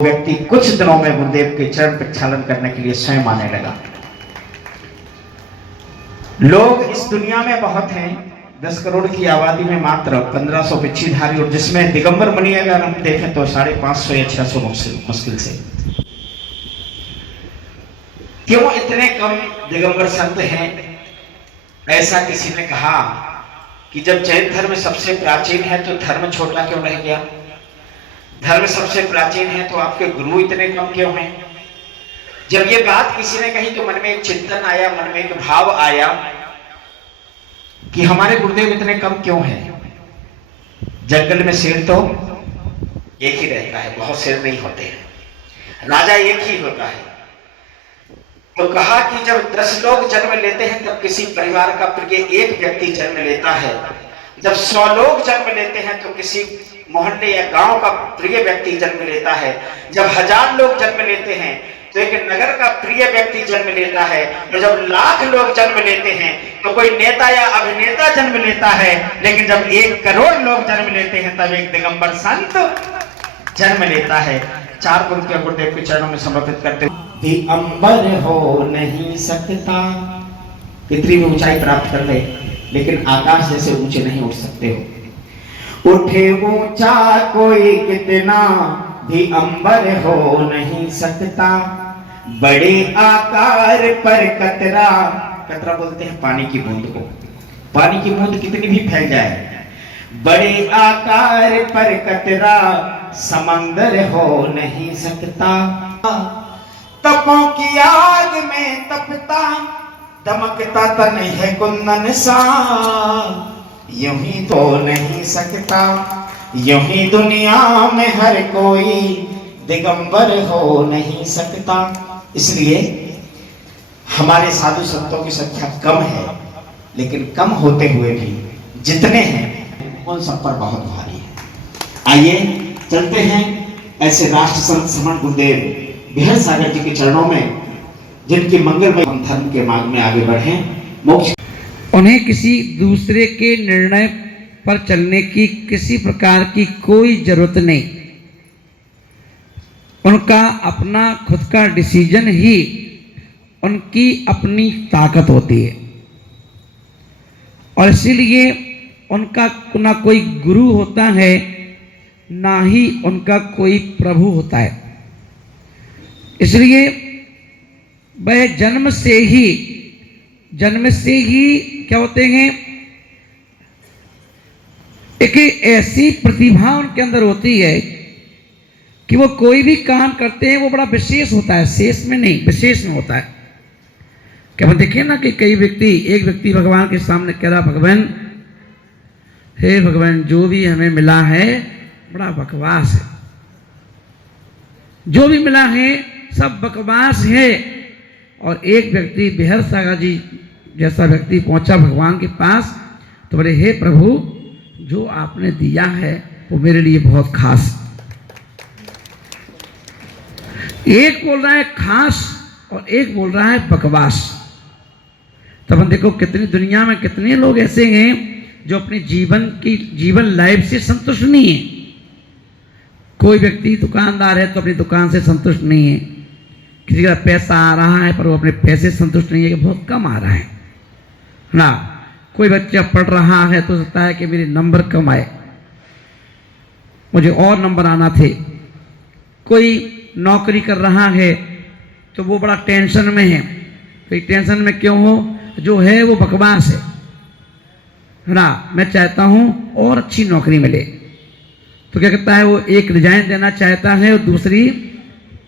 व्यक्ति कुछ दिनों में गुरुदेव के चरण प्रक्षालन करने के लिए स्वयं आने लगा। लोग इस दुनिया में बहुत हैं, 10 करोड़ की आबादी में मात्र 1500 पिछीधारी, और जिसमें दिगंबर मुनि अगर हम देखें तो 550 या 600 मुश्किल से। क्यों इतने कम दिगंबर संत हैं? ऐसा किसी ने कहा कि जब जैन धर्म सबसे प्राचीन है तो धर्म छोटा क्यों रह गया? धर्म सबसे प्राचीन है तो आपके गुरु इतने कम क्यों हैं? जब ये बात किसी ने कही तो मन में एक चिंतन आया, मन में एक भाव आया कि हमारे गुरुदेव इतने कम क्यों हैं? जंगल में शेर तो एक ही रहता है, बहुत शेर नहीं होते हैं, राजा एक ही होता है। तो कहा कि जब 10 लोग जन्म लेते हैं तब किसी परिवार का प्रिय एक व्यक्ति जन्म लेता है, जब 100 लोग जन्म लेते हैं तो किसी मोहल्ले या गांव का प्रिय व्यक्ति जन्म लेता है, जब 1000 लोग जन्म लेते हैं तो एक नगर का प्रिय व्यक्ति जन्म लेता है, और जब 1,00,000 लोग जन्म लेते हैं तो कोई नेता या अभिनेता जन्म लेता है, लेकिन जब 1 करोड़ लोग जन्म लेते हैं तब एक दिगंबर संत जन्म लेता है। 4 पंक्तियां गुरुदेव के चरणों में समर्पित करते हुए, अंबर हो नहीं सकता, कितनी भी ऊंचाई प्राप्त कर ले लेकिन आकाश जैसे ऊंचे नहीं उठ सकते हो। उठे ऊंचा कोई कितना भी अंबर हो नहीं सकता, बड़े आकार पर कतरा, कतरा बोलते हैं पानी की बूंद को, पानी की बूंद कितनी भी फैल जाए, बड़े आकार पर कतरा समंदर हो नहीं सकता। तपों की आग में तपता दमकता तन है कुंदन सा, यूं ही तो नहीं सकता, यूं ही दुनिया में हर कोई दिगंबर हो नहीं सकता। इसलिए हमारे साधु संतों की संख्या कम है, लेकिन कम होते हुए भी जितने हैं उन सब पर बहुत भारी है। आइए चलते हैं ऐसे राष्ट्र संत श्रमण गुरुदेव बिहार सागर जी के चरणों में, जिनकी मंगलमय हम धर्म के मार्ग में आगे बढ़े, मोक्ष। उन्हें किसी दूसरे के निर्णय पर चलने की किसी प्रकार की कोई जरूरत नहीं। उनका अपना खुद का डिसीजन ही उनकी अपनी ताकत होती है, और इसीलिए उनका ना कोई गुरु होता है, ना ही उनका कोई प्रभु होता है। इसलिए वह जन्म से ही क्या होते हैं, एक ऐसी प्रतिभा उनके अंदर होती है कि वो कोई भी काम करते हैं वो बड़ा विशेष होता है, शेष में नहीं विशेष में होता है। क्या हम देखिए ना कि एक व्यक्ति भगवान के सामने कह रहा, भगवान हे भगवान जो भी हमें मिला है बड़ा बकवास है, जो भी मिला है सब बकवास है। और एक व्यक्ति बिहार सागर जी जैसा व्यक्ति पहुंचा भगवान के पास तो बोले, हे प्रभु जो आपने दिया है वो मेरे लिए बहुत खास। एक बोल रहा है खास और एक बोल रहा है बकवास। तब हम देखो कितनी दुनिया में कितने लोग ऐसे हैं जो अपने जीवन लाइफ से संतुष्ट नहीं है। कोई व्यक्ति दुकानदार है तो अपनी दुकान से संतुष्ट नहीं है, किसी का पैसा आ रहा है पर वो अपने पैसे से संतुष्ट नहीं है कि बहुत कम आ रहा है ना। कोई बच्चा पढ़ रहा है तो सोचता है कि मेरे नंबर कम आए, मुझे और नंबर आना थे। कोई नौकरी कर रहा है तो वो बड़ा टेंशन में है, तो टेंशन में क्यों हो, जो है वो बकवास है ना। मैं चाहता हूँ और अच्छी नौकरी मिले, तो क्या करता है वो एक रिजाइन देना चाहता है और दूसरी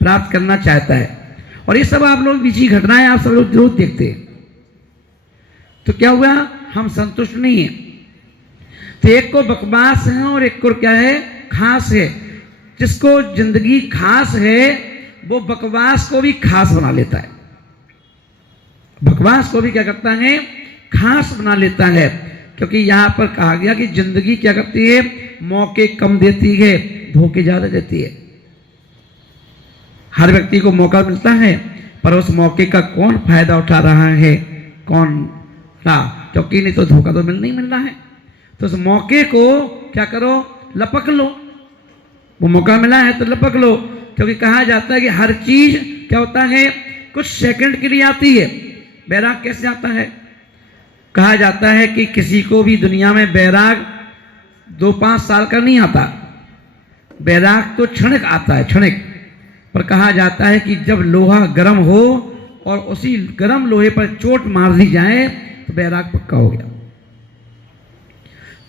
प्राप्त करना चाहता है। और ये सब आप लोग बीची घटनाएं आप सब लोग जरूर देखते हैं। तो क्या हुआ, हम संतुष्ट नहीं हैं। तो एक को बकवास है और एक को क्या है, खास है। जिसको जिंदगी खास है वो बकवास को भी खास बना लेता है, बकवास को भी क्या करता है, खास बना लेता है। क्योंकि यहां पर कहा गया कि जिंदगी क्या करती है, मौके कम देती है, धोखे ज्यादा देती है। हर व्यक्ति को मौका मिलता है पर उस मौके का कौन फायदा उठा रहा है, कौन ना, क्योंकि नहीं तो धोखा तो नहीं मिल रहा है। तो उस मौके को क्या करो, लपक लो। वो मौका मिला है तो लपक लो, क्योंकि कहा जाता है कि हर चीज क्या होता है, कुछ सेकंड के लिए आती है। बैराग कैसे आता है? कहा जाता है कि किसी को भी दुनिया में बैराग 2-5 साल का नहीं आता, बैराग तो क्षणिक आता है, क्षणिक। पर कहा जाता है कि जब लोहा गर्म हो और उसी गर्म लोहे पर चोट मार दी जाए तो बैराग पक्का हो गया।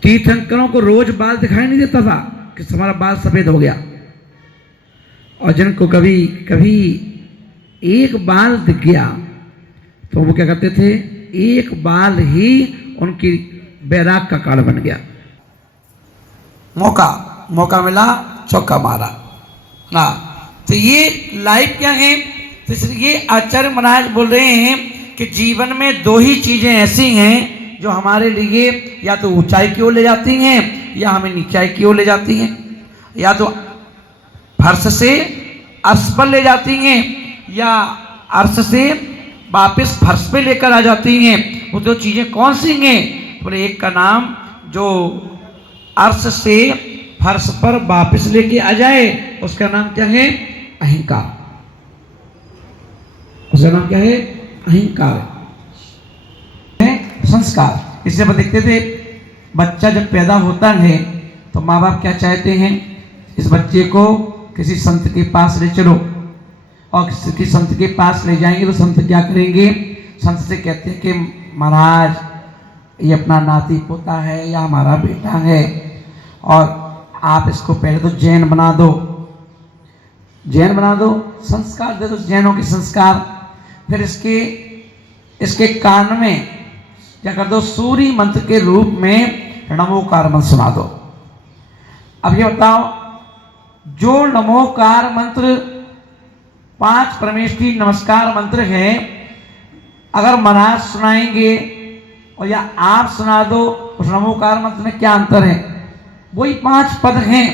तीर्थंकरों को रोज बाल दिखाई नहीं देता था कि हमारा बाल सफेद हो गया, और जिनको कभी कभी एक बाल दिख गया तो वो क्या करते थे, एक बाल ही उनकी बैराग का कारण बन गया। मौका मिला, चौका मारा ना। तो ये लाइफ क्या है, तो ये आचार्य महाराज बोल रहे हैं कि जीवन में 2 ही चीजें ऐसी हैं जो हमारे लिए या तो ऊंचाई की ओर ले जाती हैं या हमें नीचाई की ओर ले जाती हैं, या तो फर्श से अर्श पर ले जाती हैं या अर्श से वापस फर्श पे लेकर आ जाती हैं। वो 2 चीजें कौन सी हैं? बोले एक का नाम जो अर्श से फर्श पर वापस लेके आ जाए उसका नाम क्या है, अहंकार। उसका नाम क्या है, अहंकार है। संस्कार, इससे अपन देखते थे बच्चा जब पैदा होता है तो माँ बाप क्या चाहते हैं, इस बच्चे को किसी संत के पास ले चलो, और किसी संत के पास ले जाएंगे तो संत क्या करेंगे, संत से कहते हैं कि महाराज ये अपना नाती पोता है या हमारा बेटा है और आप इसको पहले तो जैन बना दो, जैन बना दो, संस्कार दे दो, जैनों के संस्कार। फिर इसके कान में क्या कर दो, सूर्य मंत्र के रूप में नमोकार मंत्र सुना दो। अब ये बताओ, जो नमोकार मंत्र 5 परमेष्ठी नमस्कार मंत्र है, अगर महाराज सुनाएंगे और या आप सुना दो, उस नमोकार मंत्र में क्या अंतर है? वही 5 पद हैं,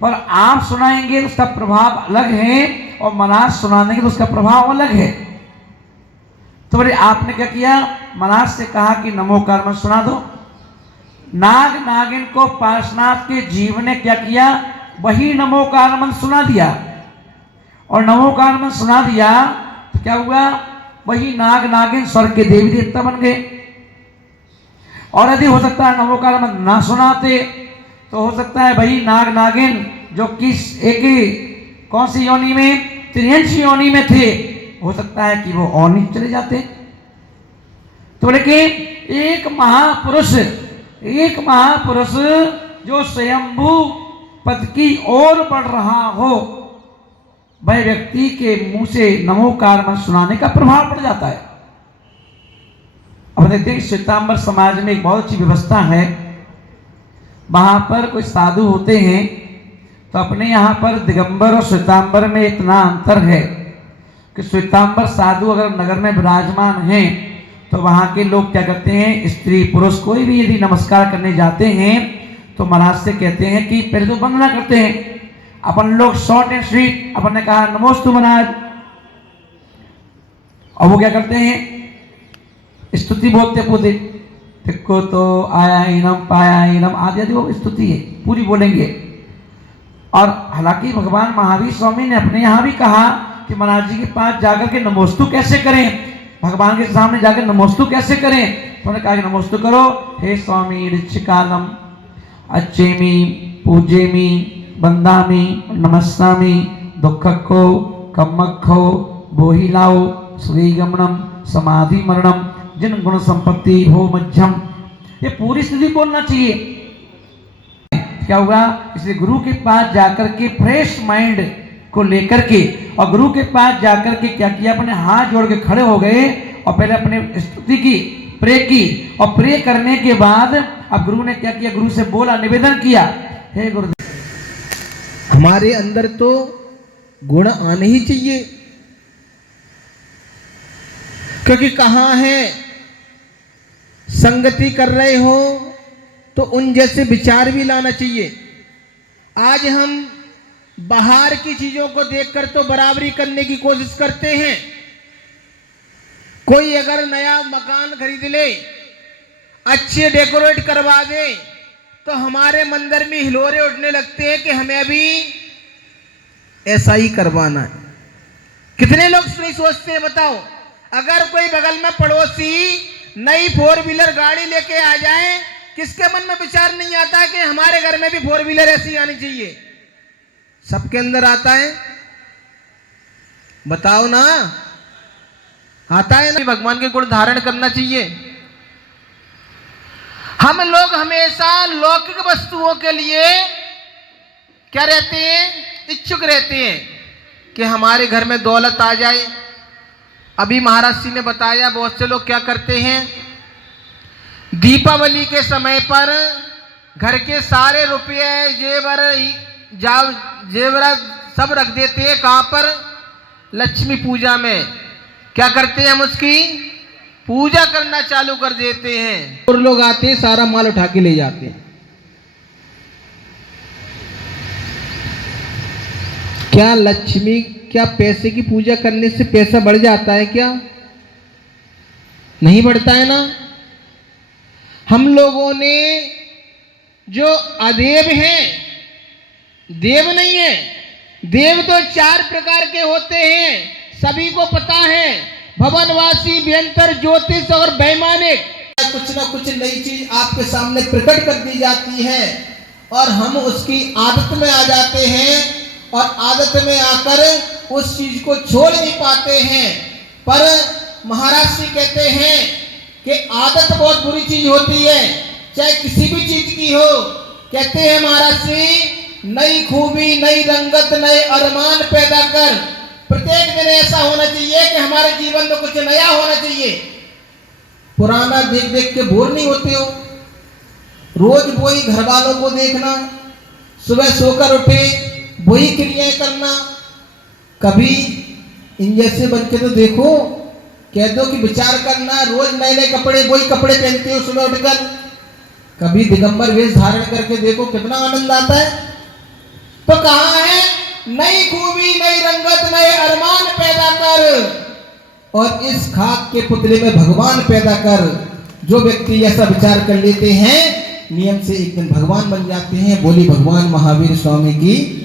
पर आप सुनाएंगे तो उसका प्रभाव अलग है और महाराज सुनाएंगे तो उसका प्रभाव अलग है। तो बोले आपने क्या किया, महाराज से कहा कि नमोकार मंत्र सुना दो। नाग नागिन को पार्श्वनाथ के जीव ने क्या किया, वही नमोकार मंत्र सुना दिया, और नमोकार मंत्र सुना दिया तो क्या हुआ, वही नाग नागिन स्वर्ग के देवी देवता बन गए। और यदि हो सकता है नमोकार मंत्र ना सुनाते तो हो सकता है भाई नाग नागिन जो किस एक कौन सी योनि में, त्रियंश योनि में थे, हो सकता है कि वो और नहीं चले जाते। तो लेकिन एक महापुरुष जो स्वयंभू पद की ओर बढ़ रहा हो, वह व्यक्ति के मुंह से नमोकार मंत्र सुनाने का प्रभाव पड़ जाता है। अब देखते हैं श्वेतांबर समाज में एक बहुत अच्छी व्यवस्था है। वहां पर कोई साधु होते हैं तो अपने यहाँ पर दिगंबर और श्वेतांबर में इतना अंतर है कि श्वेतांबर साधु अगर नगर में विराजमान हैं तो वहां के लोग क्या करते हैं, स्त्री पुरुष कोई भी यदि नमस्कार करने जाते हैं तो महाराज से कहते हैं कि पहले तो वंदना करते हैं। अपन लोग शॉर्ट एंड स्वीट, अपन ने कहा नमोस्तु महाराज, और वो क्या करते हैं, स्तुति बोलते पूरे को तो आया इनम पाया इनम आदि आदि वो स्तुति है पूरी बोलेंगे। और हालांकि भगवान महावीर स्वामी ने अपने यहाँ भी कहा कि महाराज जी के पास जाकर के नमोस्तु कैसे करें, भगवान के सामने जाकर नमोस्तु कैसे करें। तो उन्होंने कहा कि नमोस्तु करो, हे स्वामी ऋक्षिकालम अच्छेमी पूजेमी बंदामी नमस्सामी दुखक्खो कम्मक्खो बोहिलाओ श्रीगमनम समाधि मरणम जिन गुण संपत्ति हो मध्यम, ये पूरी स्थिति बोलना चाहिए। क्या हुआ, इसलिए गुरु के पास जाकर के फ्रेश माइंड को लेकर के, और गुरु के पास जाकर के क्या किया, अपने हाथ जोड़ के खड़े हो गए और पहले अपने स्तुति की, प्रे की, और प्रे करने के बाद अब गुरु ने क्या किया, गुरु से बोला, निवेदन किया, हे गुरुदेव हमारे अंदर तो गुण आने ही चाहिए, क्योंकि कहाँ है संगति कर रहे हो तो उन जैसे विचार भी लाना चाहिए। आज हम बाहर की चीजों को देखकर तो बराबरी करने की कोशिश करते हैं। कोई अगर नया मकान खरीद ले, अच्छे डेकोरेट करवा दे, तो हमारे मंदिर में हिलोरे उठने लगते हैं कि हमें अभी ऐसा ही करवाना है। कितने लोग नहीं सोचते हैं बताओ? अगर कोई बगल में पड़ोसी नई 4 व्हीलर गाड़ी लेके आ जाए, किसके मन में विचार नहीं आता कि हमारे घर में भी 4 व्हीलर ऐसी आनी चाहिए? सबके अंदर आता है, बताओ ना, आता है ना? भगवान के गुण धारण करना चाहिए। हम लोग हमेशा लौकिक वस्तुओं के लिए क्या रहते हैं? इच्छुक रहते हैं कि हमारे घर में दौलत आ जाए। अभी महाराज जी ने बताया बहुत से लोग क्या करते हैं, दीपावली के समय पर घर के सारे रुपये जेवरात सब रख देते हैं। कहां पर? लक्ष्मी पूजा में। क्या करते हैं? हम उसकी पूजा करना चालू कर देते हैं और लोग आते हैं सारा माल उठा के ले जाते हैं। क्या लक्ष्मी, क्या पैसे की पूजा करने से पैसा बढ़ जाता है? क्या नहीं बढ़ता है ना? हम लोगों ने जो अदेव हैं, देव नहीं है, देव तो 4 प्रकार के होते हैं, सभी को पता है, भवनवासी, व्यंतर, ज्योतिष और वैमानिक। कुछ ना कुछ नई चीज आपके सामने प्रकट कर दी जाती है और हम उसकी आदत में आ जाते हैं और आदत में आकर उस चीज को छोड़ नहीं पाते हैं। पर महाराज जी कहते हैं कि आदत बहुत बुरी चीज होती है, चाहे किसी भी चीज की हो। कहते हैं महाराज जी, नई खूबी, नई रंगत, नए अरमान पैदा कर। प्रत्येक दिन ऐसा होना चाहिए कि हमारे जीवन में कुछ नया होना चाहिए। पुराना देख देख के बोर नहीं होते हो? रोज वही घर वालों को देखना, सुबह सोकर उठे वही क्रियाएं करना। कभी इन जैसे बन के तो देखो, कह दो कि विचार करना, रोज नए नए कपड़े, वही कपड़े पहनते हो सुबह उठकर। कभी दिगंबर वेश धारण करके देखो, कितना आनंद आता है। तो कहां है नई खूबी, नई रंगत, नए अरमान पैदा कर और इस खाक के पुतले में भगवान पैदा कर। जो व्यक्ति ऐसा विचार कर लेते हैं, नियम से एक दिन भगवान बन जाते हैं। बोली भगवान महावीर स्वामी की